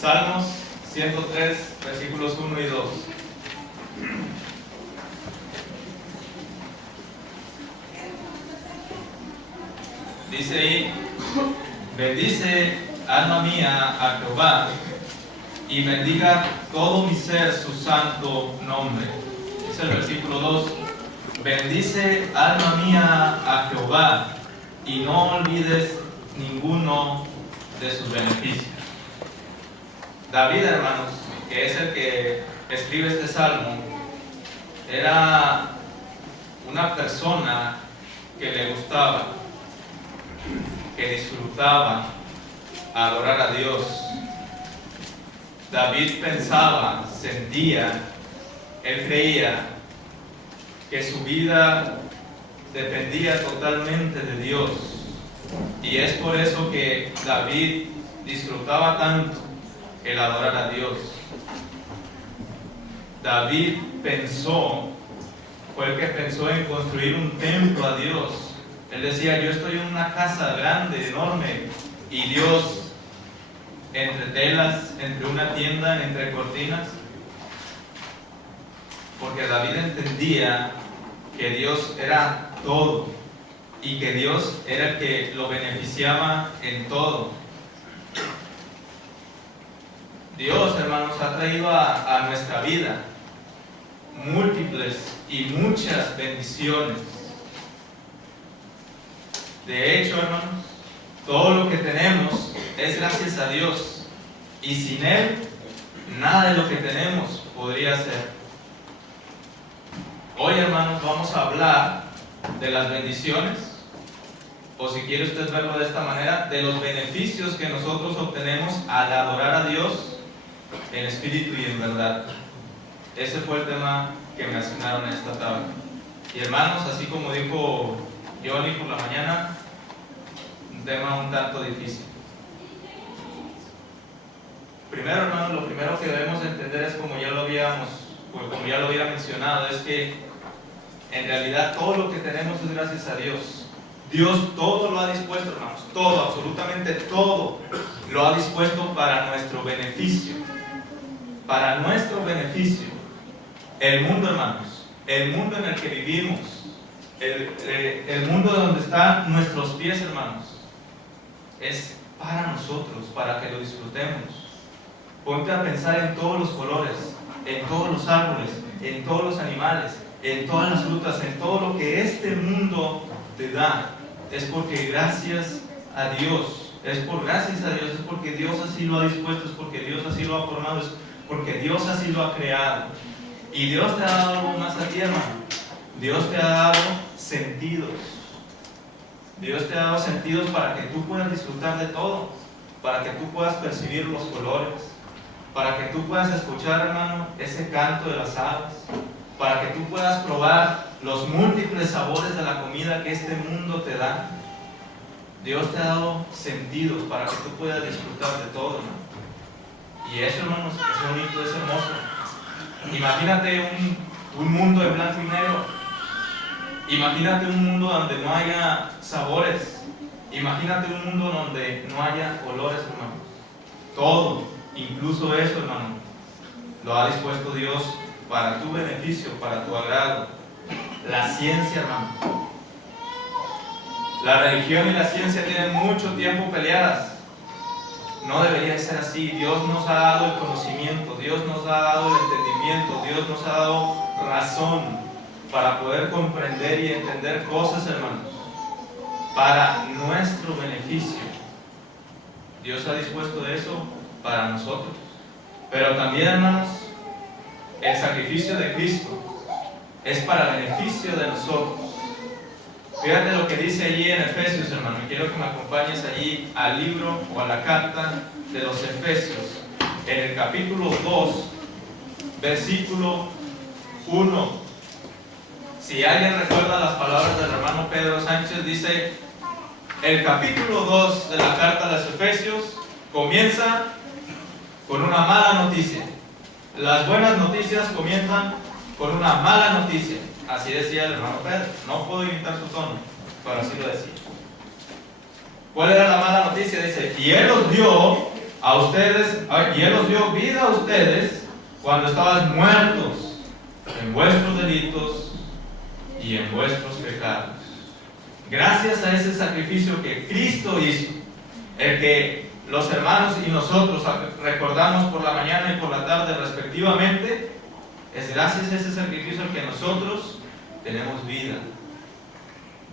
Salmos 103, versículos 1 y 2. Dice ahí: bendice, alma mía, a Jehová, y bendiga todo mi ser su santo nombre. Dice el versículo 2: bendice, alma mía, a Jehová, y no olvides ninguno de sus beneficios. David, hermanos, que es el que escribe este salmo, era una persona que le gustaba, que disfrutaba adorar a Dios. David pensaba, sentía, él creía que su vida dependía totalmente de Dios. Y es por eso que David disfrutaba tanto el adorar a Dios. David fue el que pensó en construir un templo a Dios. Él decía: yo estoy en una casa grande, enorme, y Dios entre telas, entre una tienda, entre cortinas. Porque David entendía que Dios era todo y que Dios era el que lo beneficiaba en todo. Dios, hermanos, ha traído a nuestra vida múltiples y muchas bendiciones. De hecho, hermanos, todo lo que tenemos es gracias a Dios, y sin Él nada de lo que tenemos podría ser. Hoy, hermanos, vamos a hablar de las bendiciones, o si quiere usted verlo de esta manera, de los beneficios que nosotros obtenemos al adorar a Dios en espíritu y en verdad. Ese fue el tema que me asignaron esta tarde. Y hermanos, así como dijo Johnny por la mañana, un tema un tanto difícil. Primero, hermanos, lo primero que debemos entender es, como ya lo había mencionado, es que en realidad todo lo que tenemos es gracias a Dios. Dios todo lo ha dispuesto, hermanos, todo, absolutamente todo lo ha dispuesto para nuestro beneficio. Para nuestro beneficio. El mundo, hermanos, el mundo en el que vivimos, el mundo donde están nuestros pies, hermanos, es para nosotros, para que lo disfrutemos. Ponte a pensar en todos los colores, en todos los árboles, en todos los animales, en todas las frutas, en todo lo que este mundo te da. Es porque gracias a Dios, es porque Dios así lo ha dispuesto, es porque Dios así lo ha formado, es porque Dios así lo ha creado. Y Dios te ha dado algo más a ti, hermano. Dios te ha dado sentidos. Dios te ha dado sentidos para que tú puedas disfrutar de todo, para que tú puedas percibir los colores, para que tú puedas escuchar, hermano, ese canto de las aves, para que tú puedas probar los múltiples sabores de la comida que este mundo te da. Dios te ha dado sentidos para que tú puedas disfrutar de todo, hermano. Y eso, hermanos, es bonito, es hermoso. Imagínate un mundo de blanco y negro. Imagínate un mundo donde no haya sabores. Imagínate un mundo donde no haya colores, hermanos. Todo, incluso eso, hermano, lo ha dispuesto Dios para tu beneficio, para tu agrado. La ciencia, hermano. La religión y la ciencia tienen mucho tiempo peleadas. No debería ser así. Dios nos ha dado el conocimiento, Dios nos ha dado el entendimiento, Dios nos ha dado razón para poder comprender y entender cosas, hermanos, para nuestro beneficio. Dios ha dispuesto eso para nosotros. Pero también, hermanos, el sacrificio de Cristo es para beneficio de nosotros. Fíjate lo que dice allí en Efesios, hermano, y quiero que me acompañes allí al libro o a la carta de los Efesios, en el capítulo 2, versículo 1. Si alguien recuerda las palabras del hermano Pedro Sánchez, dice: el capítulo 2 de la carta de los Efesios comienza con una mala noticia. Las buenas noticias comienzan con una mala noticia. Así decía el hermano Pedro. No puedo imitar su tono, pero así lo decía. ¿Cuál era la mala noticia? Dice: y Él os dio a ustedes, y Él os dio vida a ustedes cuando estaban muertos en vuestros delitos y en vuestros pecados. Gracias a ese sacrificio que Cristo hizo, el que los hermanos y nosotros recordamos por la mañana y por la tarde respectivamente, es gracias a ese sacrificio el que nosotros tenemos vida.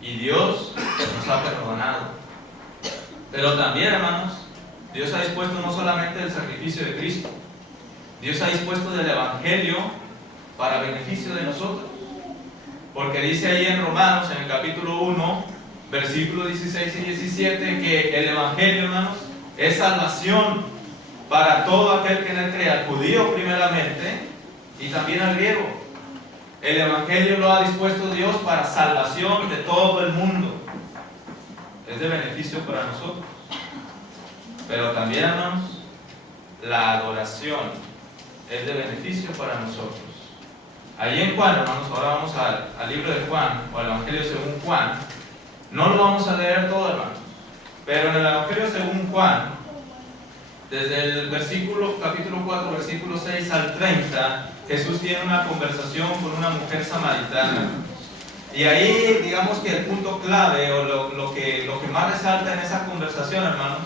Y Dios nos ha perdonado. Pero también, hermanos, Dios ha dispuesto no solamente el sacrificio de Cristo, Dios ha dispuesto del Evangelio para beneficio de nosotros. Porque dice ahí en Romanos, en el capítulo 1, versículos 16 y 17, que el Evangelio, hermanos, es salvación para todo aquel que en él crea, al judío primeramente y también al griego. El Evangelio lo ha dispuesto Dios para salvación de todo el mundo. Es de beneficio para nosotros. Pero también, hermanos, la adoración es de beneficio para nosotros. Allí en Juan, hermanos, ahora vamos al libro de Juan, o al Evangelio según Juan. No lo vamos a leer todo, hermanos, pero en el Evangelio según Juan, desde el capítulo 4, versículo 6 al 30, Jesús tiene una conversación con una mujer samaritana. Y ahí, digamos que el punto clave, o lo que más resalta en esa conversación, hermanos,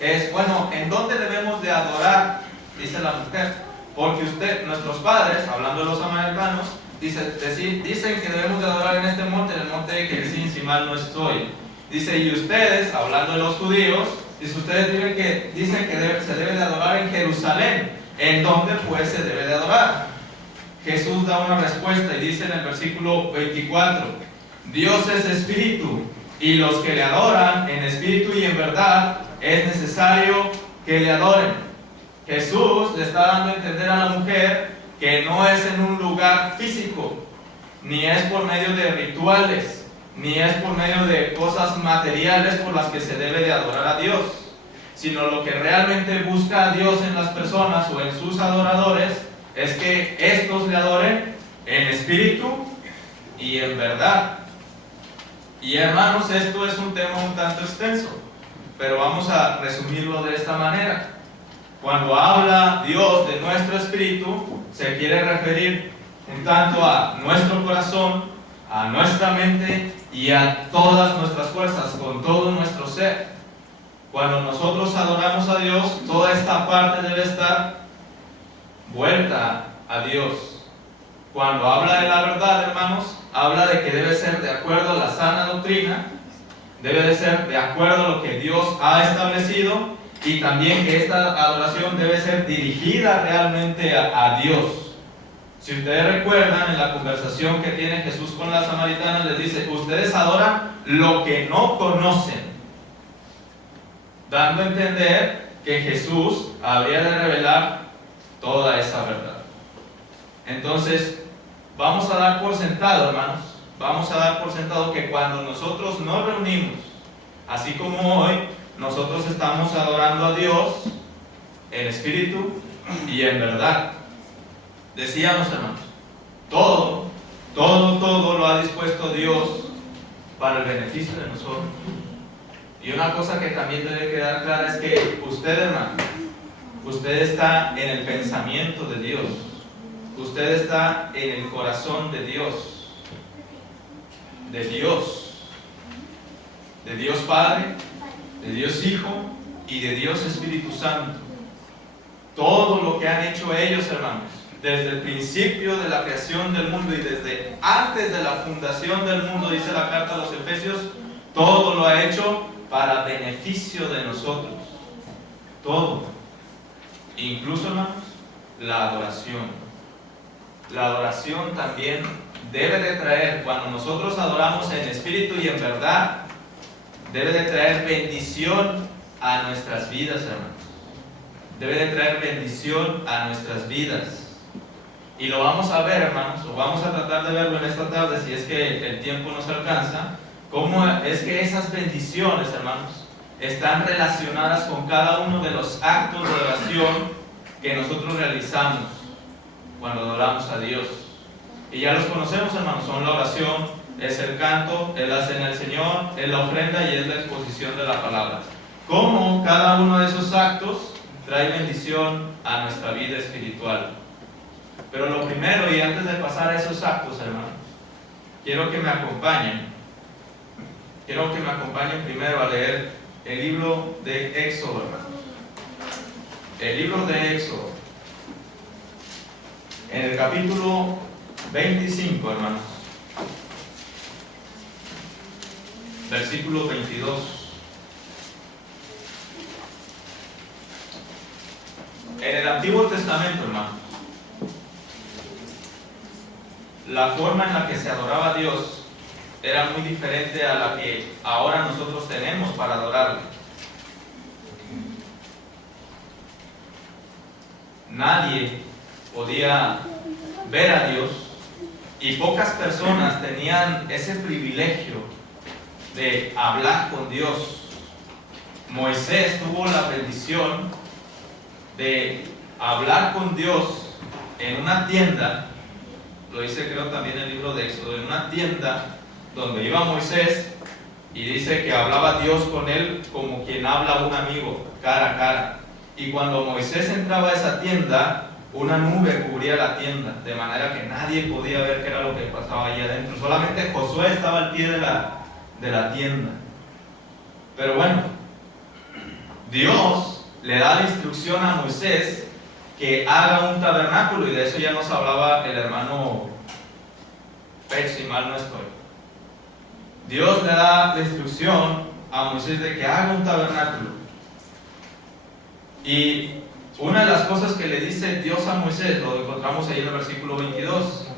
es, bueno, ¿en dónde debemos de adorar? Dice la mujer. Porque nuestros padres, hablando de los samaritanos, dicen que debemos de adorar en este monte, en el monte de Gerizim, si mal no estoy. Dice, y ustedes, hablando de los judíos, dice, ustedes dicen que se debe de adorar en Jerusalén. ¿En dónde pues se debe de adorar? Jesús da una respuesta y dice en el versículo 24, Dios es espíritu, y los que le adoran en espíritu y en verdad, es necesario que le adoren. Jesús le está dando a entender a la mujer que no es en un lugar físico, ni es por medio de rituales, ni es por medio de cosas materiales por las que se debe de adorar a Dios, sino lo que realmente busca a Dios en las personas o en sus adoradores es que estos le adoren en espíritu y en verdad. Y hermanos, esto es un tema un tanto extenso, pero vamos a resumirlo de esta manera. Cuando habla Dios de nuestro espíritu, se quiere referir un tanto a nuestro corazón, a nuestra mente y a todas nuestras fuerzas, con todo nuestro ser. Cuando nosotros adoramos a Dios, toda esta parte debe estar vuelta a Dios. Cuando habla de la verdad, hermanos, habla de que debe ser de acuerdo a la sana doctrina, debe de ser de acuerdo a lo que Dios ha establecido, y también que esta adoración debe ser dirigida realmente a Dios. Si ustedes recuerdan, en la conversación que tiene Jesús con la samaritana, les dice, ustedes adoran lo que no conocen, dando a entender que Jesús habría de revelar toda esa verdad. Entonces, vamos a dar por sentado, hermanos, vamos a dar por sentado que cuando nosotros nos reunimos, así como hoy, nosotros estamos adorando a Dios en espíritu y en verdad. Decíamos, hermanos, todo lo ha dispuesto Dios para el beneficio de nosotros. Y una cosa que también debe quedar clara es que usted, hermano, usted está en el pensamiento de Dios. Usted está en el corazón de Dios. De Dios Padre, de Dios Hijo y de Dios Espíritu Santo. Todo lo que han hecho ellos, hermanos, desde el principio de la creación del mundo y desde antes de la fundación del mundo, dice la carta a los Efesios, todo lo ha hecho para beneficio de nosotros. Todo. Incluso, hermanos, la adoración. La adoración también debe de traer, cuando nosotros adoramos en espíritu y en verdad, debe de traer bendición a nuestras vidas, hermanos. Debe de traer bendición a nuestras vidas. Y lo vamos a ver, hermanos, o vamos a tratar de verlo en esta tarde, si es que el tiempo nos alcanza, cómo es que esas bendiciones, hermanos, están relacionadas con cada uno de los actos de oración que nosotros realizamos cuando adoramos a Dios. Y ya los conocemos, hermanos, son la oración, es el canto, es la cena del Señor, es la ofrenda y es la exposición de la palabra. Cómo cada uno de esos actos trae bendición a nuestra vida espiritual. Pero lo primero, y antes de pasar a esos actos, hermanos, quiero que me acompañen primero a leer el libro de Éxodo, hermanos. El libro de Éxodo, en el capítulo 25, hermanos, versículo 22. En el Antiguo Testamento, hermanos, la forma en la que se adoraba a Dios era muy diferente a la que ahora nosotros tenemos para adorarle. Nadie podía ver a Dios y pocas personas tenían ese privilegio de hablar con Dios. Moisés tuvo la bendición de hablar con Dios en una tienda, lo dice creo también en el libro de Éxodo, en una tienda donde iba Moisés, y dice que hablaba Dios con él como quien habla a un amigo, cara a cara. Y cuando Moisés entraba a esa tienda, una nube cubría la tienda, de manera que nadie podía ver qué era lo que pasaba allí adentro. Solamente Josué estaba al pie de la tienda. Pero bueno, Dios le da la instrucción a Moisés que haga un tabernáculo, y de eso ya nos hablaba el hermano Pech, si mal no estoy. Dios le da la instrucción a Moisés de que haga un tabernáculo. Y una de las cosas que le dice Dios a Moisés, lo encontramos ahí en el versículo 22.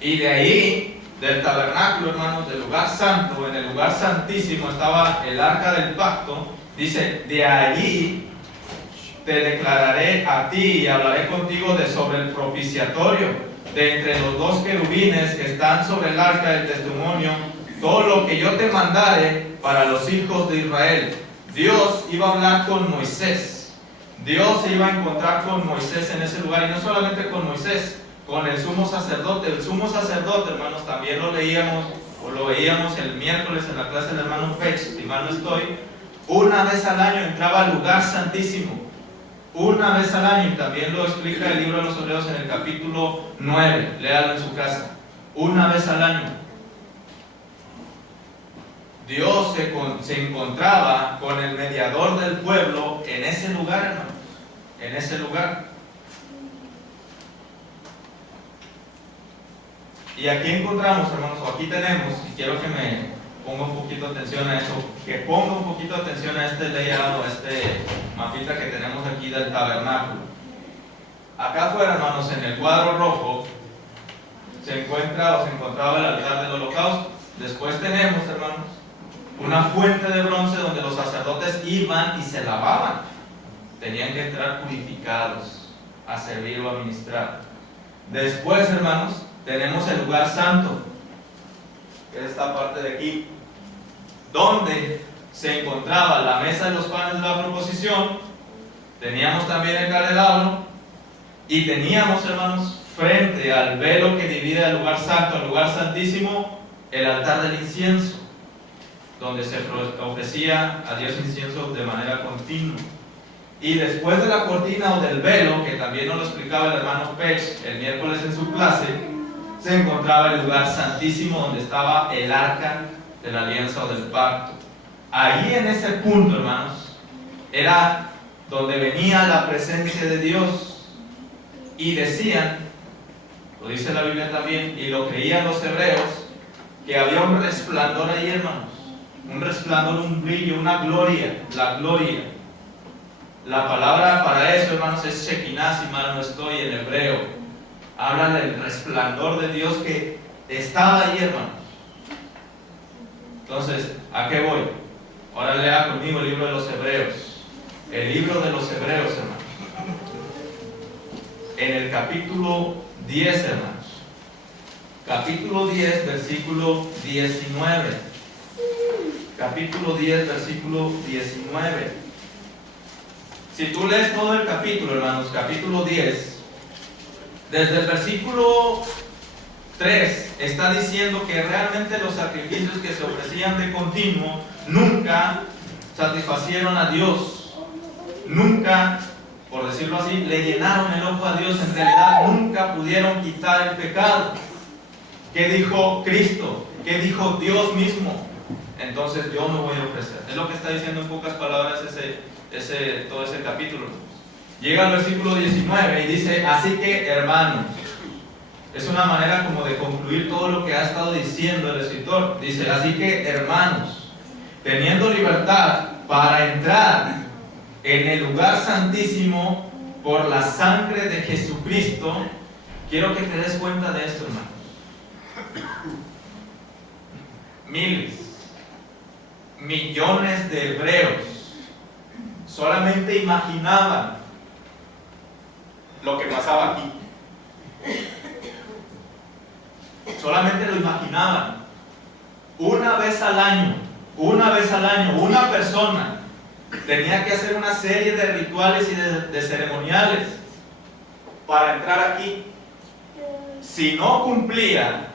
Y de ahí, del tabernáculo, hermanos, del lugar santo, en el lugar santísimo estaba el arca del pacto. Dice, de allí te declararé a ti y hablaré contigo sobre el propiciatorio, de entre los dos querubines que están sobre el arca del testimonio, todo lo que yo te mandare para los hijos de Israel. Dios iba a hablar con Moisés. Dios se iba a encontrar con Moisés en ese lugar, y no solamente con Moisés, con el sumo sacerdote. El sumo sacerdote, hermanos, también lo leíamos, o lo veíamos el miércoles en la clase del hermano Pech, si mal no estoy. Una vez al año entraba al lugar santísimo. Una vez al año, y también lo explica el libro de los Hebreos en el capítulo 9, léalo en su casa. Una vez al año Dios se encontraba con el mediador del pueblo en ese lugar, hermanos, en ese lugar. Y aquí encontramos, hermanos, o aquí tenemos, y quiero que me ponga un poquito de atención a eso, que ponga un poquito de atención a este layout, a este mapita que tenemos aquí del tabernáculo. Acá afuera, hermanos, en el cuadro rojo, se encontraba el altar del holocausto. Después tenemos, hermanos, una fuente de bronce donde los sacerdotes iban y se lavaban. Tenían que entrar purificados a servir o a ministrar. Después, hermanos, tenemos el lugar santo, que es esta parte de aquí, donde se encontraba la mesa de los panes de la proposición. Teníamos también el candelabro, y teníamos, hermanos, frente al velo que divide el lugar santo, el lugar santísimo, el altar del incienso, donde se ofrecía a Dios incienso de manera continua. Y después de la cortina o del velo, que también nos lo explicaba el hermano Pech el miércoles en su clase, se encontraba el lugar santísimo donde estaba el arca de la alianza o del pacto. Allí en ese punto, hermanos, era donde venía la presencia de Dios. Y decían, lo dice la Biblia también, y lo creían los hebreos, que había un resplandor ahí, hermanos. Un resplandor, un brillo, una gloria, la gloria. La palabra para eso, hermanos, es Shekinah, si mal no estoy, en hebreo. Habla del resplandor de Dios que estaba ahí, hermanos. Entonces, ¿a qué voy? Ahora lea conmigo el libro de los Hebreos. El libro de los Hebreos, hermanos. En el capítulo 10, hermanos. Capítulo 10, versículo 19. Capítulo 10, versículo 19. Si tú lees todo el capítulo, hermanos, capítulo 10, desde el versículo 3 está diciendo que realmente los sacrificios que se ofrecían de continuo nunca satisfacieron a Dios, nunca por decirlo así, le llenaron el ojo a Dios, en realidad nunca pudieron quitar el pecado. ¿Qué dijo Cristo? ¿Qué dijo Dios mismo? Entonces yo me voy a ofrecer. Es lo que está diciendo en pocas palabras todo ese capítulo. Llega al versículo 19 y dice: así que, hermanos, es una manera como de concluir todo lo que ha estado diciendo el escritor. Dice: así que, hermanos, teniendo libertad para entrar en el lugar santísimo por la sangre de Jesucristo. Quiero que te des cuenta de esto, hermanos. Miles, millones de hebreos solamente imaginaban lo que pasaba aquí. Solamente lo imaginaban. Una vez al año, una persona tenía que hacer una serie de rituales y de ceremoniales para entrar aquí. Si no cumplía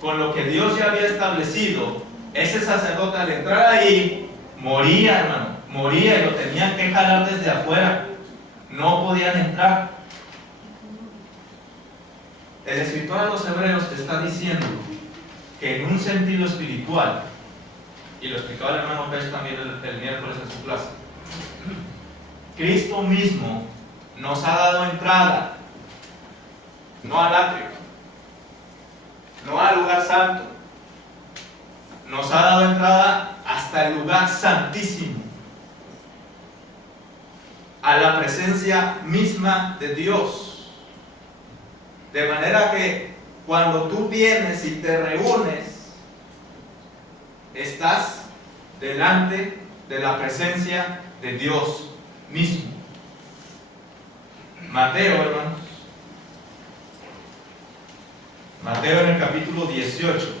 con lo que Dios ya había establecido, ese sacerdote al entrar ahí moría, hermano, moría, y lo tenían que jalar desde afuera. No podían entrar. El escritor a los hebreos te está diciendo que en un sentido espiritual, y lo explicaba el hermano Pech también el miércoles en su clase, Cristo mismo nos ha dado entrada, no al atrio, no al lugar santo, nos ha dado entrada hasta el lugar santísimo, a la presencia misma de Dios. De manera que cuando tú vienes y te reúnes, estás delante de la presencia de Dios mismo. Mateo, hermanos. Mateo en el capítulo 18.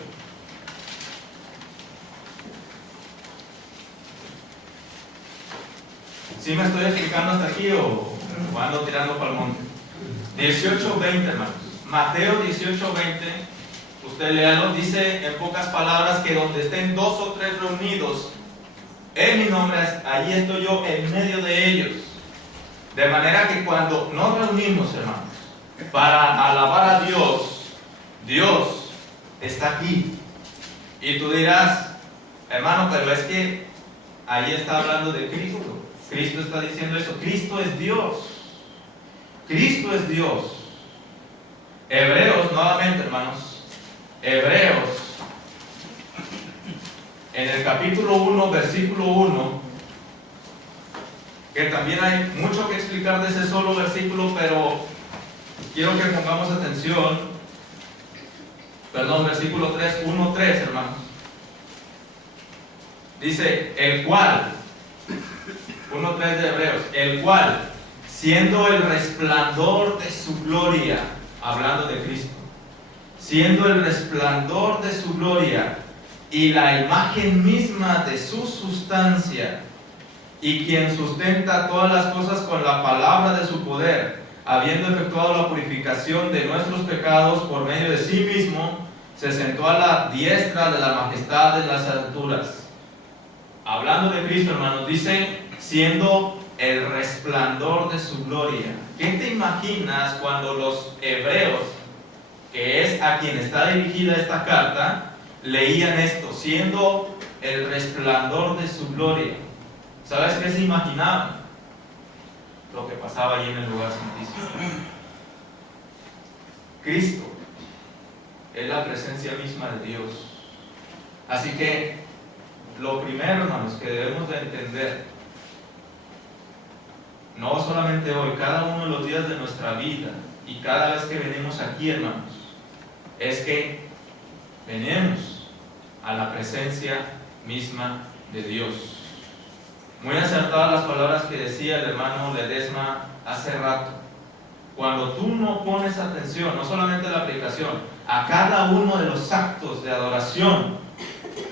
¿Sí me estoy explicando hasta aquí o ando tirando para el monte? 18:20, hermanos. Mateo 18:20, usted léalo, dice en pocas palabras que donde estén dos o tres reunidos en mi nombre, allí estoy yo en medio de ellos. De manera que cuando nos reunimos, hermanos, para alabar a Dios, Dios está aquí. Y tú dirás: hermano, pero es que ahí está hablando de Cristo. Cristo está diciendo eso. Cristo es Dios. Cristo es Dios. Hebreos, nuevamente, hermanos. Hebreos, en el capítulo 1, versículo 1, que también hay mucho que explicar de ese solo versículo, pero quiero que pongamos atención. Perdón, versículo 3, 1:3, hermanos. Dice: el cual, 1:3 de Hebreos, el cual, siendo el resplandor de su gloria, hablando de Cristo, siendo el resplandor de su gloria y la imagen misma de su sustancia, y quien sustenta todas las cosas con la palabra de su poder, habiendo efectuado la purificación de nuestros pecados por medio de sí mismo, se sentó a la diestra de la majestad en las alturas. Hablando de Cristo, hermanos, dice: siendo el resplandor de su gloria. ¿Qué te imaginas cuando los hebreos, que es a quien está dirigida esta carta, leían esto? Siendo el resplandor de su gloria. ¿Sabes qué se imaginaban? Lo que pasaba allí en el lugar santísimo. Cristo es la presencia misma de Dios. Así que lo primero, hermanos, que debemos de entender, no solamente hoy, cada uno de los días de nuestra vida y cada vez que venimos aquí, hermanos, es que venimos a la presencia misma de Dios. Muy acertadas las palabras que decía el hermano Ledesma hace rato. Cuando tú no pones atención, no solamente a la predicación, a cada uno de los actos de adoración,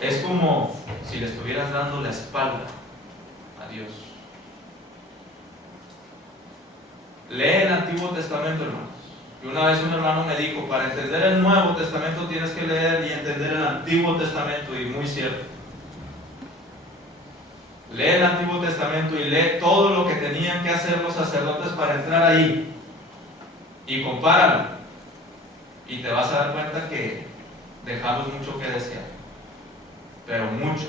es como si le estuvieras dando la espalda a Dios. Lee el Antiguo Testamento, hermanos. Y una vez un hermano me dijo: para entender el Nuevo Testamento tienes que leer y entender el Antiguo Testamento, y muy cierto. lee el Antiguo Testamento y lee todo lo que tenían que hacer los sacerdotes para entrar ahí y compáralo, y te vas a dar cuenta que dejamos mucho que desear, pero mucho.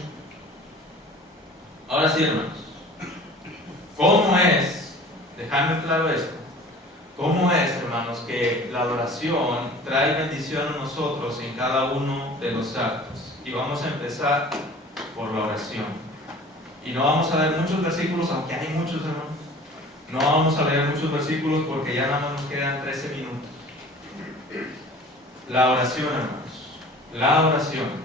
Ahora sí, hermanos, ¿cómo es, dejando claro esto, cómo es, hermanos, que la adoración trae bendición a nosotros en cada uno de los actos? Y vamos a empezar por la oración. Y no vamos a leer muchos versículos, aunque hay muchos, hermanos. No vamos a leer muchos versículos porque ya nada más nos quedan 13 minutos. La oración, hermanos. La oración.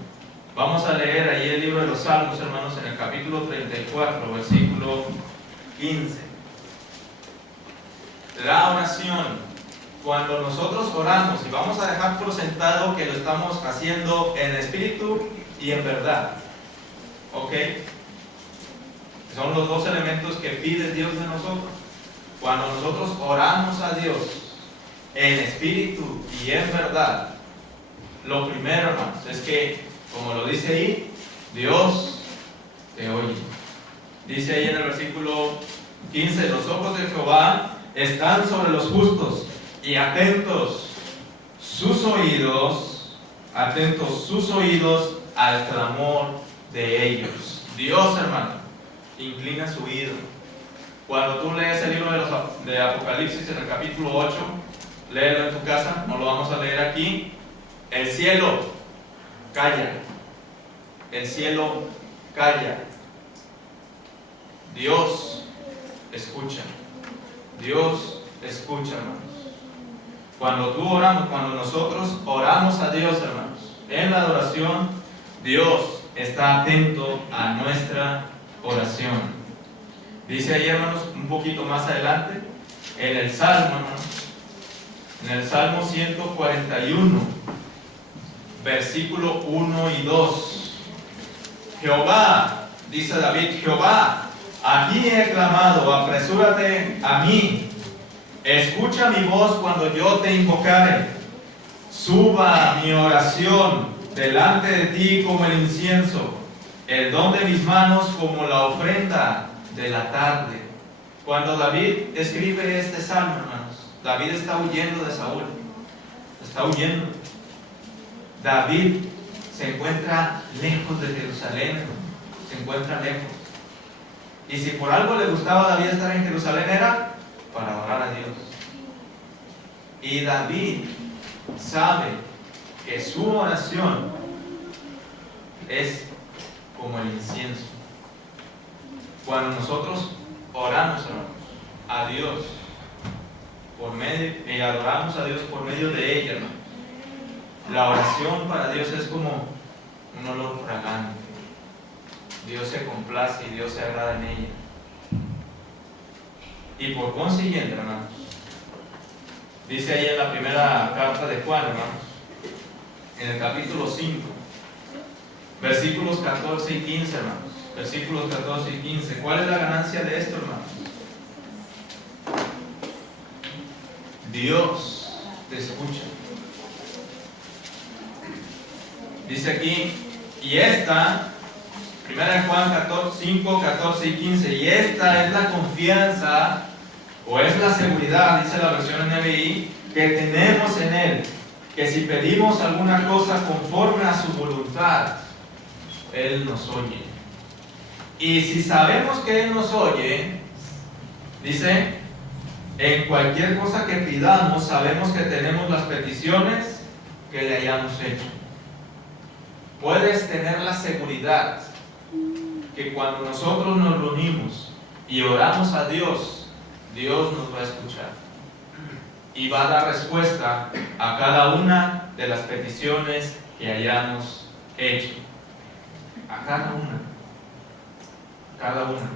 Vamos a leer ahí el libro de los Salmos, hermanos, en el capítulo 34, versículo 15. La oración. Cuando nosotros oramos, y vamos a dejar por sentado que lo estamos haciendo en espíritu y en verdad. ¿Ok? Son los dos elementos que pide Dios de nosotros. Cuando nosotros oramos a Dios en espíritu y en verdad, lo primero, hermanos, es que, como lo dice ahí, Dios te oye. Dice ahí en el versículo 15, los ojos de Jehová están sobre los justos y atentos sus oídos al clamor de ellos. Dios, hermano, inclina su oído. Cuando tú lees el libro de Apocalipsis en el capítulo 8, léelo en tu casa, no lo vamos a leer aquí. El cielo calla. El cielo calla. Dios escucha. Dios escucha, hermanos. Cuando nosotros oramos a Dios, hermanos, en la adoración, Dios está atento a nuestra oración. Dice ahí, hermanos, un poquito más adelante, en el Salmo, hermanos, en el Salmo 141, versículo 1 y 2. Jehová, dice David, Jehová, a ti he clamado, apresúrate a mí. Escucha mi voz cuando yo te invocare. Suba mi oración delante de ti como el incienso, el don de mis manos como la ofrenda de la tarde. Cuando David escribe este salmo, hermanos, David está huyendo de Saúl. Está huyendo. David se encuentra lejos de Jerusalén, hermanos. Se encuentra lejos. Y si por algo le gustaba a David estar en Jerusalén, era para adorar a Dios. Y David sabe que su oración es como el incienso. Cuando nosotros oramos, hermanos, a Dios por medio, y adoramos a Dios por medio de ella, hermanos, la oración para Dios es como un olor fragante. Dios se complace y Dios se agrada en ella. Y por consiguiente, hermanos, dice ahí en la primera carta de Juan, hermanos, en el capítulo 5, versículos 14 y 15, hermanos. Versículos 14 y 15. ¿Cuál es la ganancia de esto, hermanos? Dios te escucha. Dice aquí, y esta, primera de Juan 5, 14 y 15, y esta es la confianza, o es la seguridad, dice la versión NBI, que tenemos en Él, que si pedimos alguna cosa conforme a su voluntad, Él nos oye. Y si sabemos que Él nos oye, dice, en cualquier cosa que pidamos, sabemos que tenemos las peticiones que le hayamos hecho. Puedes tener la seguridad que cuando nosotros nos reunimos y oramos a Dios, Dios nos va a escuchar y va a dar respuesta a cada una de las peticiones que hayamos hecho. A cada una. Cada una.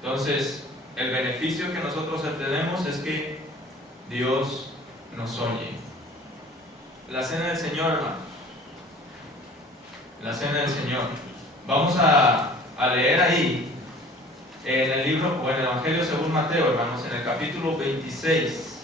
Entonces, el beneficio que nosotros tenemos es que Dios nos oye. La cena del Señor, hermano. La cena del Señor. Vamos a leer ahí en el libro o en el Evangelio según Mateo, hermanos, en el capítulo 26.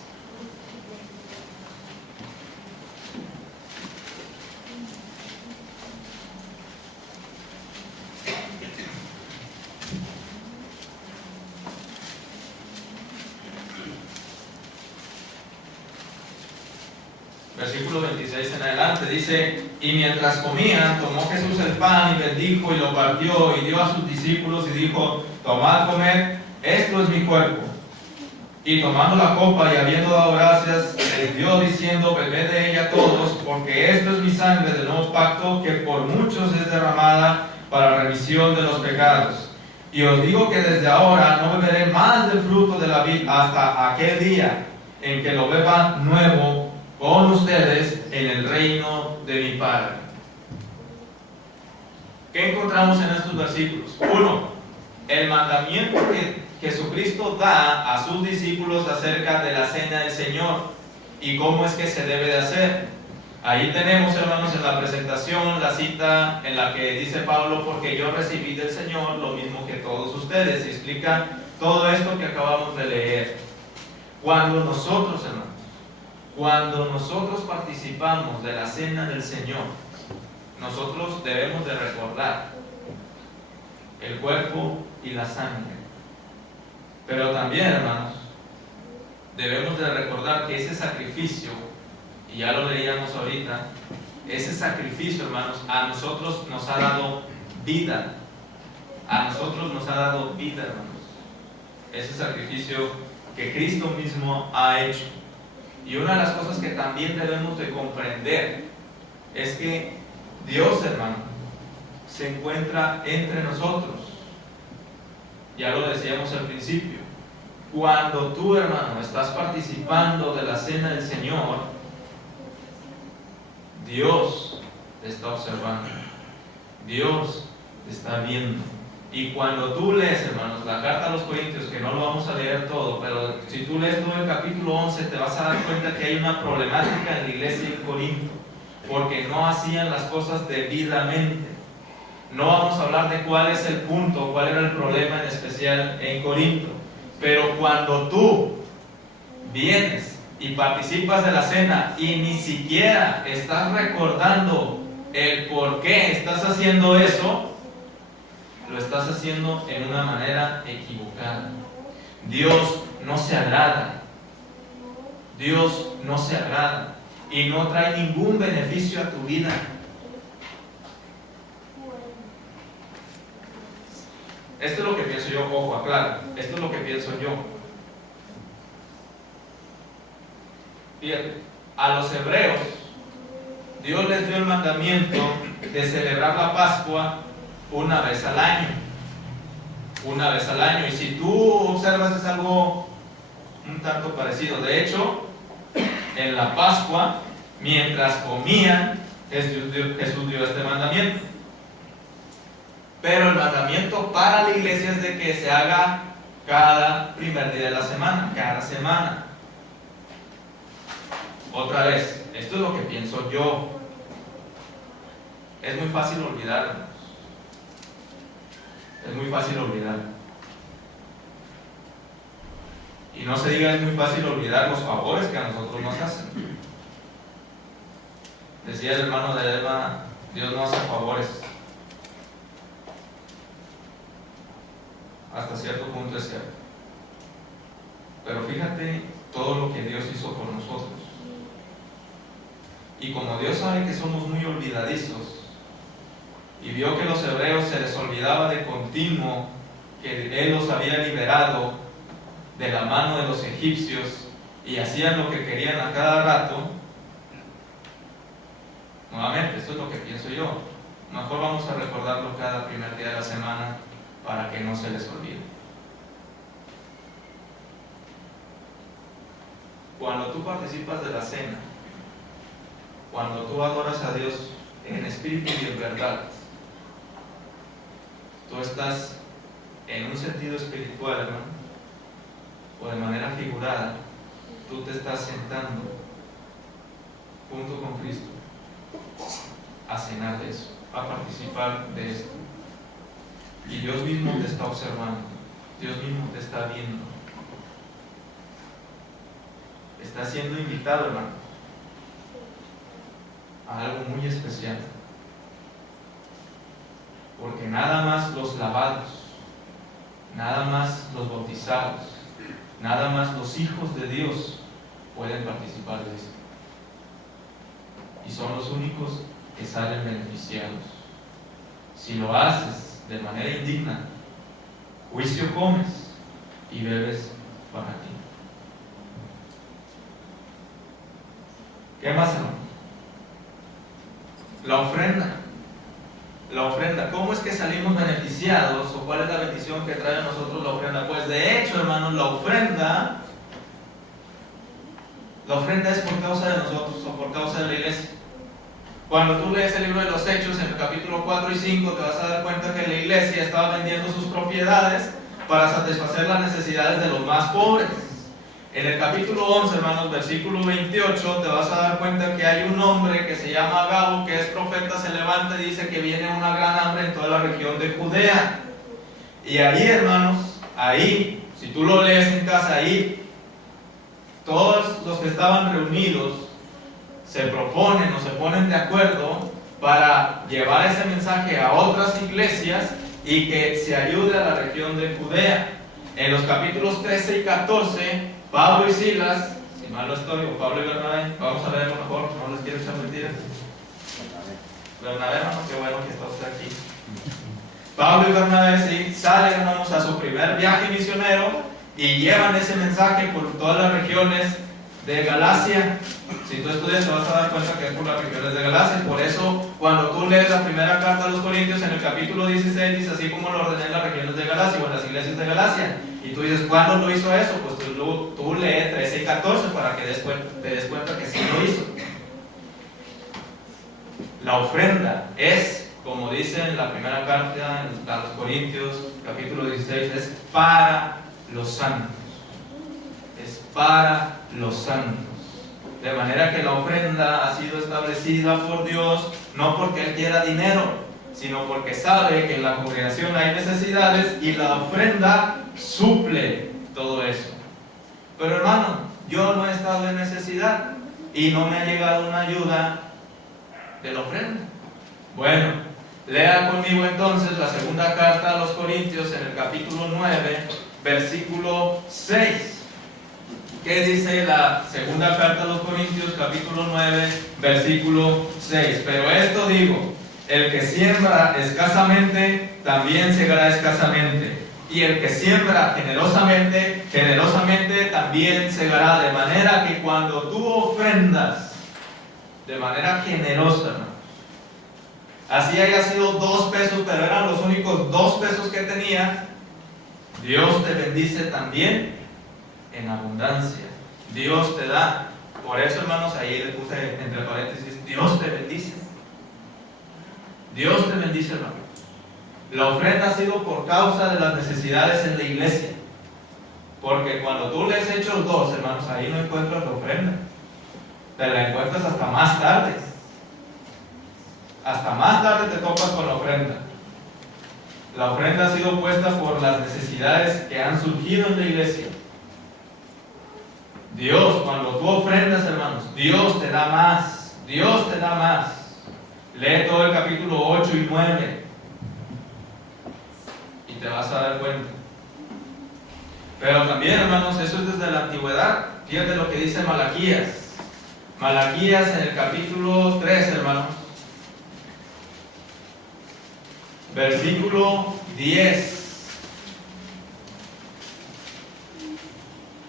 versículo 26 en adelante, dice: y mientras comían, tomó Jesús el pan y bendijo y lo partió y dio a sus discípulos y dijo: tomad, comed, esto es mi cuerpo. Y tomando la copa y habiendo dado gracias, les dio diciendo: bebed de ella todos, porque esto es mi sangre del nuevo pacto, que por muchos es derramada para remisión de los pecados. Y os digo que desde ahora no beberé más del fruto de la vid hasta aquel día en que lo beba nuevo con ustedes en el reino de mi Padre. ¿Qué encontramos en estos versículos? 1. El mandamiento que Jesucristo da a sus discípulos acerca de la cena del Señor y cómo es que se debe de hacer. Ahí tenemos, hermanos, en la presentación la cita en la que dice Pablo: porque yo recibí del Señor lo mismo que todos ustedes. Y explica todo esto que acabamos de leer. Cuando nosotros, hermanos, cuando nosotros participamos de la cena del Señor, nosotros debemos de recordar el cuerpo y la sangre. Pero también, hermanos, debemos de recordar que ese sacrificio, y ya lo leíamos ahorita, ese sacrificio, hermanos, a nosotros nos ha dado vida. A nosotros nos ha dado vida, hermanos. Ese sacrificio que Cristo mismo ha hecho. Y una de las cosas que también debemos de comprender es que Dios, hermano, se encuentra entre nosotros. Ya lo decíamos al principio. Cuando tú, hermano, estás participando de la cena del Señor, Dios te está observando. Dios te está viendo. Y cuando tú lees, hermanos, la carta a los Corintios, que no lo vamos a leer todo, pero si tú lees todo el capítulo 11, te vas a dar cuenta que hay una problemática en la iglesia en Corinto, porque no hacían las cosas debidamente. No vamos a hablar de cuál es el punto, cuál era el problema en especial en Corinto. Pero cuando tú vienes y participas de la cena y ni siquiera estás recordando el por qué estás haciendo eso, lo estás haciendo en una manera equivocada. Dios no se agrada. Dios no se agrada y no trae ningún beneficio a tu vida. Esto es lo que pienso yo, ojo, aclaro. Esto es lo que pienso yo. Fíjate, a los hebreos, Dios les dio el mandamiento de celebrar la Pascua una vez al año. Una vez al año. Y si tú observas, es algo un tanto parecido. De hecho, en la Pascua, mientras comían, Jesús dio este mandamiento. Pero el mandamiento para la iglesia es de que se haga cada primer día de la semana, cada semana. Otra vez, esto es lo que pienso yo. Es muy fácil olvidarnos. Es muy fácil olvidar. Y no se diga, es muy fácil olvidar los favores que a nosotros nos hacen. Decía el hermano de Elma: Dios no hace favores. Hasta cierto punto es cierto. Pero fíjate todo lo que Dios hizo por nosotros. Y como Dios sabe que somos muy olvidadizos, y vio que los hebreos se les olvidaba de continuo que Él los había liberado de la mano de los egipcios y hacían lo que querían a cada rato, nuevamente, esto es lo que pienso yo, mejor vamos a recordarlo cada primer día de la semana para que no se les olvide. Cuando tú participas de la cena, cuando tú adoras a Dios en espíritu y en verdad, tú estás en un sentido espiritual, hermano, o de manera figurada, tú te estás sentando junto con Cristo a cenar de eso, a participar de esto. Y Dios mismo te está observando, Dios mismo te está viendo. Estás siendo invitado, hermano, a algo muy especial. Porque nada más los lavados, nada más los bautizados, nada más los hijos de Dios pueden participar de esto. y son los únicos que salen beneficiados. Si lo haces de manera indigna, juicio comes y bebes para ti. ¿Qué más, hermano? La ofrenda. La ofrenda. ¿Cómo es que salimos beneficiados? ¿O cuál es la bendición que trae a nosotros la ofrenda? Pues de hecho, hermanos, la ofrenda es por causa de nosotros o por causa de la iglesia. Cuando tú lees el libro de los Hechos, en el capítulo 4 y 5, te vas a dar cuenta que la iglesia estaba vendiendo sus propiedades para satisfacer las necesidades de los más pobres. En el capítulo 11, hermanos, versículo 28, te vas a dar cuenta que hay un hombre que se llama Agabo, que es profeta, se levanta y dice que viene una gran hambre en toda la región de Judea. Y ahí, hermanos, ahí, si tú lo lees en casa, ahí, todos los que estaban reunidos se proponen o se ponen de acuerdo para llevar ese mensaje a otras iglesias y que se ayude a la región de Judea. En los capítulos 13 y 14, Pablo y Silas, si mal no estoy, o Pablo y Bernabé, vamos a leerlo mejor, no les quiero echar mentiras. Bernabé, hermano, qué bueno que está usted aquí. Pablo y Bernabé, sí, salen, hermanos, a su primer viaje misionero y llevan ese mensaje por todas las regiones de Galacia. Si tú estudias te vas a dar cuenta que es por las regiones de Galacia. Por eso, cuando tú lees la primera carta a los Corintios, en el capítulo 16, dice así como lo ordené en las regiones de Galacia o en las iglesias de Galacia. Y tú dices, ¿cuándo lo hizo eso? Pues tú lees 13 y 14 para que te des cuenta que sí lo hizo. La ofrenda es, como dice en la primera carta a los Corintios, capítulo 16, es para los santos. Es para los santos. De manera que la ofrenda ha sido establecida por Dios, no porque Él quiera dinero, sino porque sabe que en la congregación hay necesidades y la ofrenda suple todo eso. Pero hermano, yo no he estado en necesidad y no me ha llegado una ayuda de la ofrenda. Bueno, lea conmigo entonces la segunda carta a los Corintios en el capítulo 9, versículo 6. ¿Qué dice la segunda carta a los Corintios, capítulo 9, versículo 6? Pero esto digo, el que siembra escasamente, también segará escasamente. Y el que siembra generosamente, generosamente también segará. De manera que cuando tú ofrendas de manera generosa, ¿no? Así haya sido 2 pesos, pero eran los únicos 2 pesos que tenía, Dios te bendice también en abundancia. Dios te da. Por eso, hermanos, ahí le puse entre paréntesis, Dios te bendice. Dios te bendice, hermano. La ofrenda ha sido por causa de las necesidades en la iglesia. Porque cuando tú lees Hechos 2, hermanos, ahí no encuentras la ofrenda. Te la encuentras hasta más tarde. Hasta más tarde te topas con la ofrenda. La ofrenda ha sido puesta por las necesidades que han surgido en la iglesia. Dios, cuando tú ofrendas, hermanos, Dios te da más. Dios te da más. Lee todo el capítulo 8 y 9 y te vas a dar cuenta. Pero también, hermanos, eso es desde la antigüedad. Fíjate lo que dice Malaquías. Malaquías en el capítulo 3, hermanos. Versículo 10.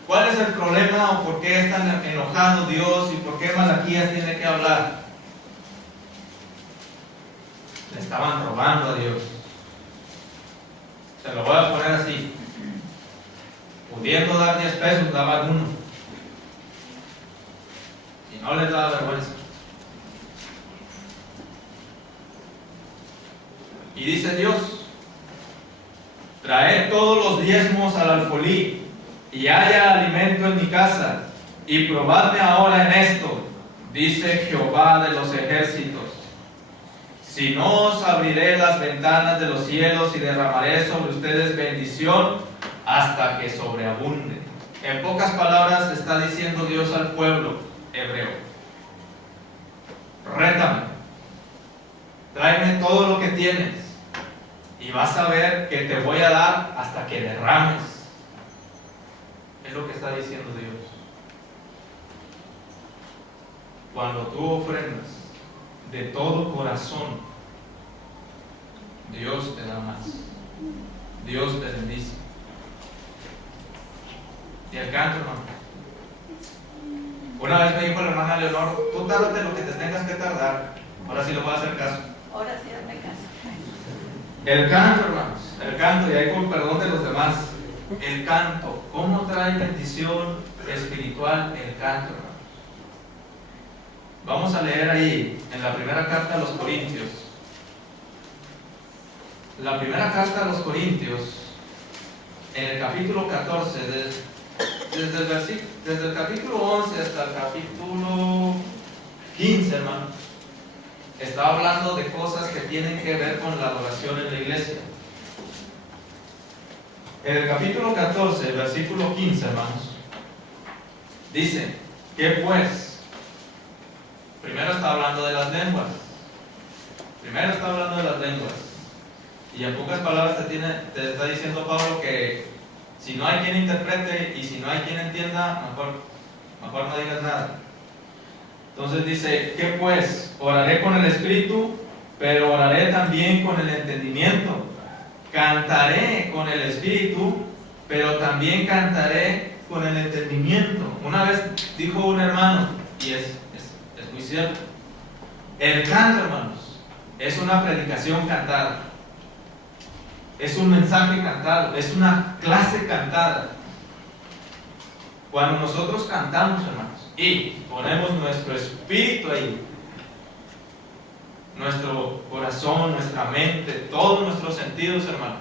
¿Cuál es el problema o por qué es tan enojado Dios y por qué Malaquías tiene que hablar? Le estaban robando a Dios. Se lo voy a poner así. Pudiendo dar 10 pesos, daban 1. Y no les daba vergüenza. Y dice Dios: traed todos los diezmos al alfolí, y haya alimento en mi casa, y probadme ahora en esto, dice Jehová de los ejércitos. Si no os abriré las ventanas de los cielos y derramaré sobre ustedes bendición hasta que sobreabunde. En pocas palabras está diciendo Dios al pueblo hebreo: rétame, tráeme todo lo que tienes y vas a ver que te voy a dar hasta que derrames. Es lo que está diciendo Dios. Cuando tú ofrendas, de todo corazón, Dios te da más. Dios te bendice. Y el canto, hermano. Una vez me dijo la hermana Leonor, tú tárdate lo que te tengas que tardar. Ahora sí le voy a hacer caso. Ahora sí dame caso. El canto, hermanos. El canto, y ahí con perdón de los demás. El canto. ¿Cómo trae bendición espiritual el canto, hermanos? Vamos a leer ahí en la primera carta a los Corintios. La primera carta a los Corintios, en el capítulo 14, desde el capítulo 11 hasta el capítulo 15, hermano, está hablando de cosas que tienen que ver con la adoración en la iglesia. En el capítulo 14, versículo 15, hermanos, dice, ¿qué pues? Primero está hablando de las lenguas. Y en pocas palabras te está diciendo Pablo que si no hay quien interprete y si no hay quien entienda, mejor no digas nada. Entonces dice, ¿qué pues? Oraré con el espíritu, pero oraré también con el entendimiento. Cantaré con el espíritu, pero también cantaré con el entendimiento. Una vez dijo un hermano, y es muy cierto, el canto, hermanos, es una predicación cantada. Es un mensaje cantado, es una clase cantada. Cuando nosotros cantamos, hermanos, y ponemos nuestro espíritu ahí, nuestro corazón, nuestra mente, todos nuestros sentidos, hermanos,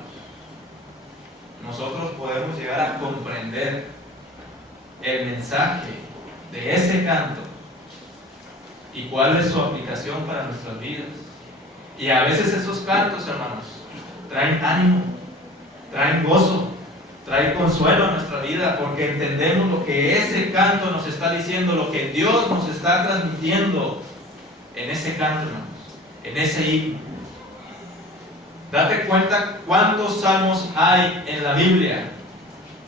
nosotros podemos llegar a comprender el mensaje de ese canto y cuál es su aplicación para nuestras vidas. Y a veces esos cantos, hermanos, traen ánimo, traen gozo, traen consuelo a nuestra vida, porque entendemos lo que ese canto nos está diciendo, lo que Dios nos está transmitiendo en ese canto, hermanos, en ese himno. Date cuenta cuántos salmos hay en la Biblia: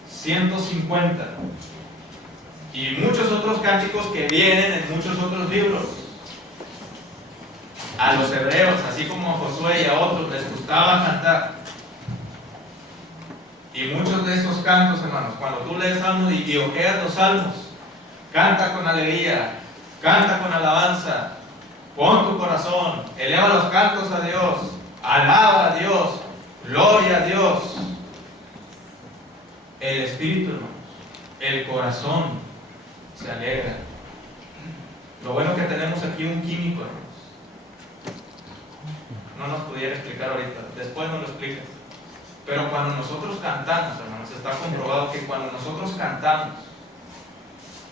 150. Y muchos otros cánticos que vienen en muchos otros libros. A los hebreos, así como a Josué y a otros, les gustaba cantar. Y muchos de esos cantos, hermanos, cuando tú lees salmos y ojeas los salmos, canta con alegría, canta con alabanza, pon tu corazón, eleva los cantos a Dios, alaba a Dios, gloria a Dios. El espíritu, hermanos, el corazón se alegra. Lo bueno que tenemos aquí un químico, hermanos. No nos pudiera explicar ahorita, después nos lo explicas. Pero cuando nosotros cantamos, hermanos, está comprobado que cuando nosotros cantamos,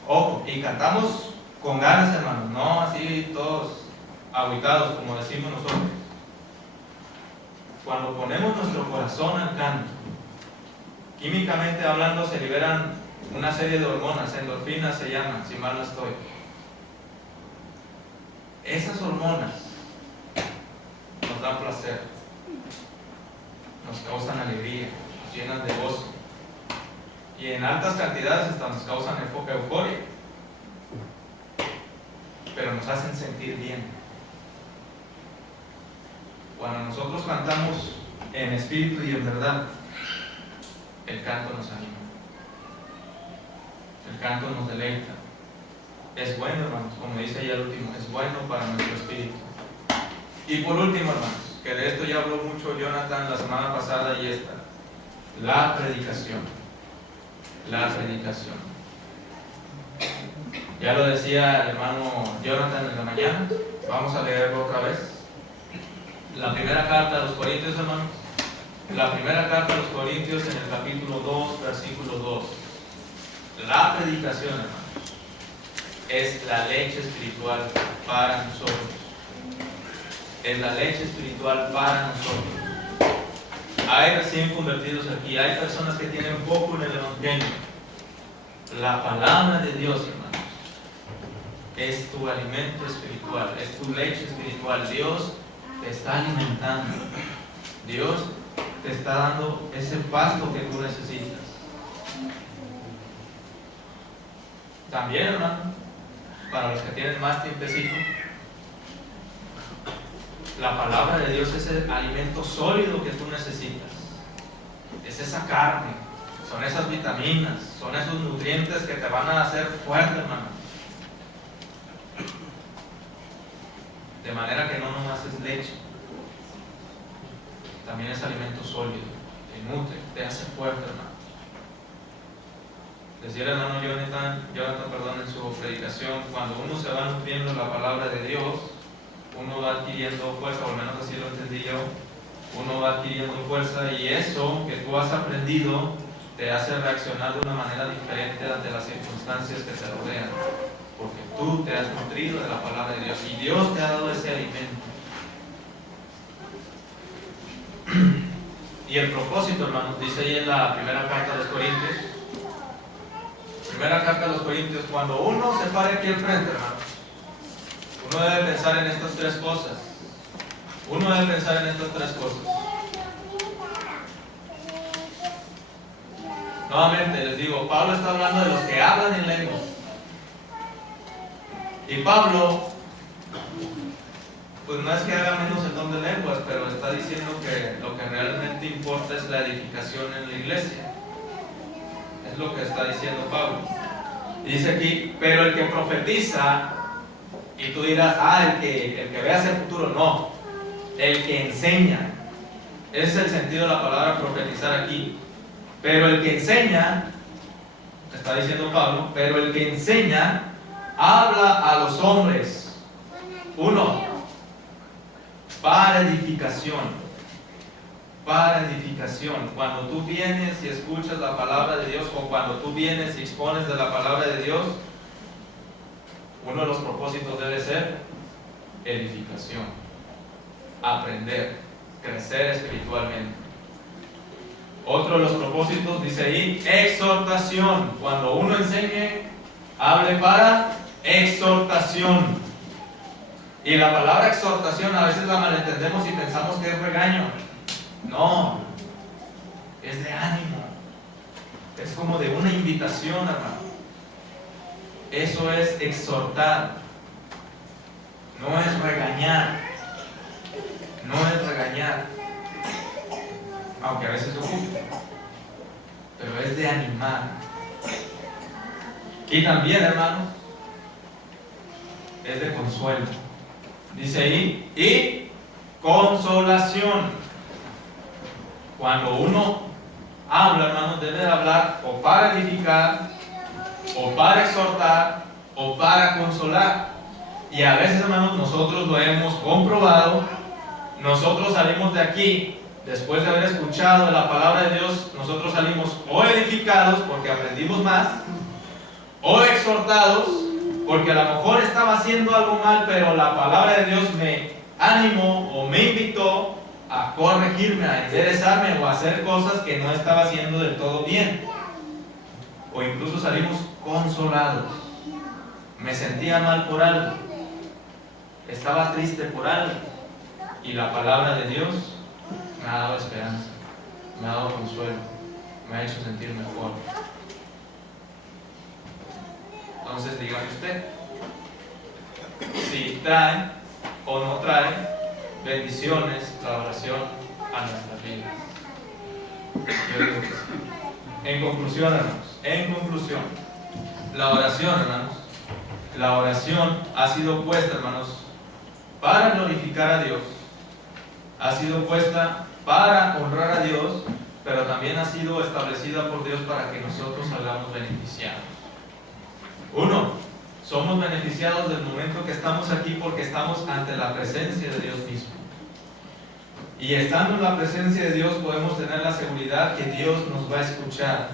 ojo, y cantamos con ganas, hermanos, no así todos agüitados como decimos nosotros. Cuando ponemos nuestro corazón al canto, químicamente hablando se liberan una serie de hormonas, endorfinas se llaman, si mal no estoy. Esas hormonas nos dan placer, nos causan alegría, nos llenan de gozo, y en altas cantidades hasta nos causan euforia, pero nos hacen sentir bien. Cuando nosotros cantamos en espíritu y en verdad, el canto nos anima, el canto nos deleita. Es bueno, hermanos, como dice ahí al último, es bueno para nuestro espíritu. Y por último, hermanos, que de esto ya habló mucho Jonathan la semana pasada y esta, la predicación. La predicación. Ya lo decía el hermano Jonathan en la mañana, vamos a leerlo otra vez. La primera carta a los Corintios, hermanos. La primera carta a los Corintios en el capítulo 2, versículo 2. La predicación, hermanos, es la leche espiritual para nosotros. Es la leche espiritual para nosotros. Hay recién convertidos aquí, hay personas que tienen poco en el Evangelio. La palabra de Dios, hermanos, es tu alimento espiritual, es tu leche espiritual. Dios te está alimentando. Dios te está dando ese pasto que tú necesitas. También, hermano, para los que tienen más tiempecito, La palabra de Dios es el alimento sólido que tú necesitas. Es esa carne, son esas vitaminas, son esos nutrientes que te van a hacer fuerte, hermano. De manera que no nomás es leche, también es alimento sólido, te nutre, te hace fuerte, hermano. Decía el hermano Jonathan, en su predicación, cuando uno se va nutriendo la palabra de Dios, uno va adquiriendo fuerza, o al menos así lo entendí yo, uno va adquiriendo fuerza, y eso que tú has aprendido te hace reaccionar de una manera diferente ante las circunstancias que te rodean, porque tú te has nutrido de la palabra de Dios y Dios te ha dado ese alimento. Y el propósito, hermanos, dice ahí en la primera carta a los Corintios, cuando uno se pare aquí al frente, hermanos, uno debe pensar en estas tres cosas. Nuevamente les digo, Pablo está hablando de los que hablan en lenguas. Y Pablo, pues no es que haga menos el don de lenguas, pero está diciendo que lo que realmente importa es la edificación en la iglesia. Es lo que está diciendo Pablo. Dice aquí, pero el que profetiza, y tú dirás, el que ve hacia el futuro, no. El que enseña. Ese es el sentido de la palabra profetizar aquí. Pero el que enseña, está diciendo Pablo, pero el que enseña habla a los hombres. 1. Para edificación. Cuando tú vienes y escuchas la palabra de Dios, o cuando tú vienes y expones de la palabra de Dios, uno de los propósitos debe ser edificación, aprender, crecer espiritualmente. Otro de los propósitos, dice ahí, exhortación. Cuando uno enseñe, hable para exhortación. Y la palabra exhortación a veces la malentendemos y pensamos que es regaño. No, es de ánimo. Es como de una invitación, hermano. Eso es exhortar. No es regañar. Aunque a veces ocurre. Pero es de animar. Y también, hermanos, es de consuelo. Dice ahí, y consolación. Cuando uno habla, hermanos, debe de hablar o para edificar, o para exhortar, o para consolar. Y a veces, hermanos, nosotros lo hemos comprobado. Nosotros salimos de aquí, después de haber escuchado la palabra de Dios, nosotros salimos o edificados porque aprendimos más, o exhortados porque a lo mejor estaba haciendo algo mal, pero la palabra de Dios me animó o me invitó a corregirme, a enderezarme o a hacer cosas que no estaba haciendo del todo bien. O incluso salimos consolados. Me sentía mal por algo, estaba triste por algo, y la palabra de Dios me ha dado esperanza, me ha dado consuelo, me ha hecho sentir mejor. Entonces dígame usted si trae o no trae bendiciones la oración a nuestras vidas. Yo digo que sí. En conclusión, hermanos, la oración ha sido puesta, hermanos, para glorificar a Dios, ha sido puesta para honrar a Dios, pero también ha sido establecida por Dios para que nosotros salgamos beneficiados. 1. Somos beneficiados del momento que estamos aquí porque estamos ante la presencia de Dios mismo. Y estando en la presencia de Dios podemos tener la seguridad que Dios nos va a escuchar.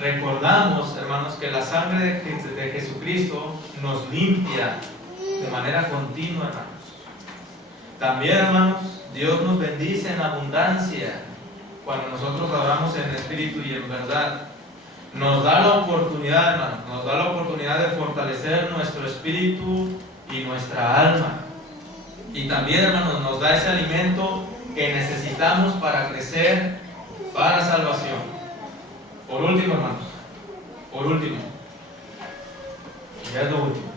Recordamos, hermanos, que la sangre de Jesucristo nos limpia de manera continua, hermanos. También, hermanos, Dios nos bendice en abundancia cuando nosotros oramos en espíritu y en verdad. Nos da la oportunidad, hermanos, nos da la oportunidad de fortalecer nuestro espíritu y nuestra alma. Y también, hermanos, nos da ese alimento que necesitamos para crecer, para salvación. Por último, hermanos, ya es lo último.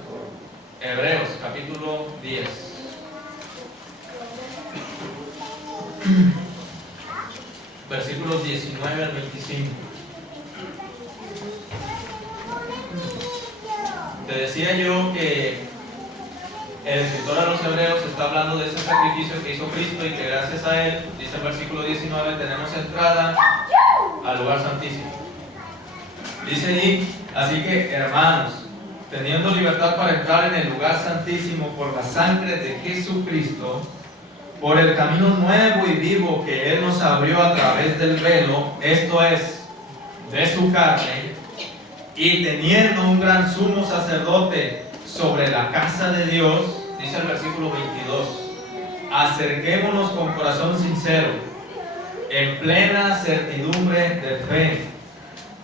Hebreos capítulo 10. 19 al 25. Te decía yo que el escritor a los Hebreos está hablando de ese sacrificio que hizo Cristo y que gracias a él, dice el versículo 19, tenemos entrada al lugar santísimo. Dice ahí, así que hermanos, teniendo libertad para entrar en el lugar santísimo por la sangre de Jesucristo, por el camino nuevo y vivo que Él nos abrió a través del velo, esto es, de su carne, y teniendo un gran sumo sacerdote sobre la casa de Dios, dice el versículo 22, acerquémonos con corazón sincero, en plena certidumbre de fe,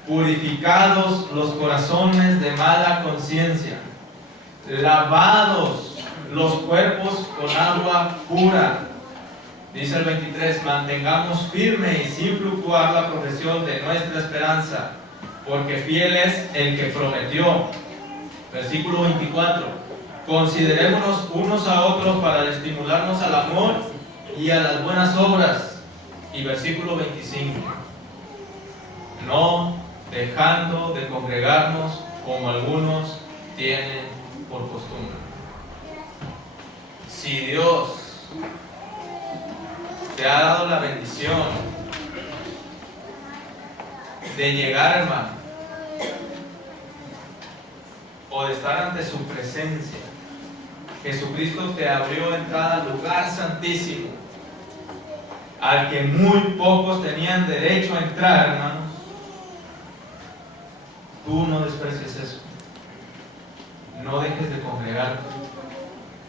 purificados los corazones de mala conciencia, lavados los cuerpos con agua pura. Dice el 23, mantengamos firme y sin fluctuar la profesión de nuestra esperanza, porque fiel es el que prometió. Versículo 24, considerémonos unos a otros para estimularnos al amor y a las buenas obras. Y versículo 25, no dejando de congregarnos como algunos tienen por costumbre. Si Dios te ha dado la bendición de llegar, hermano, o de estar ante su presencia, Jesucristo te abrió entrada al lugar santísimo, al que muy pocos tenían derecho a entrar, hermanos. Tú no desprecies eso. No dejes de congregarte,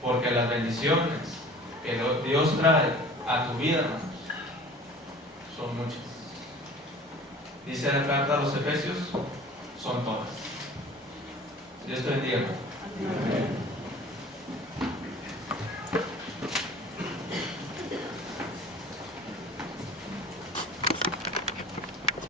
porque las bendiciones que Dios trae a tu vida, hermanos, son muchas. Dice la carta a los Efesios, son todas. Dios te bendiga.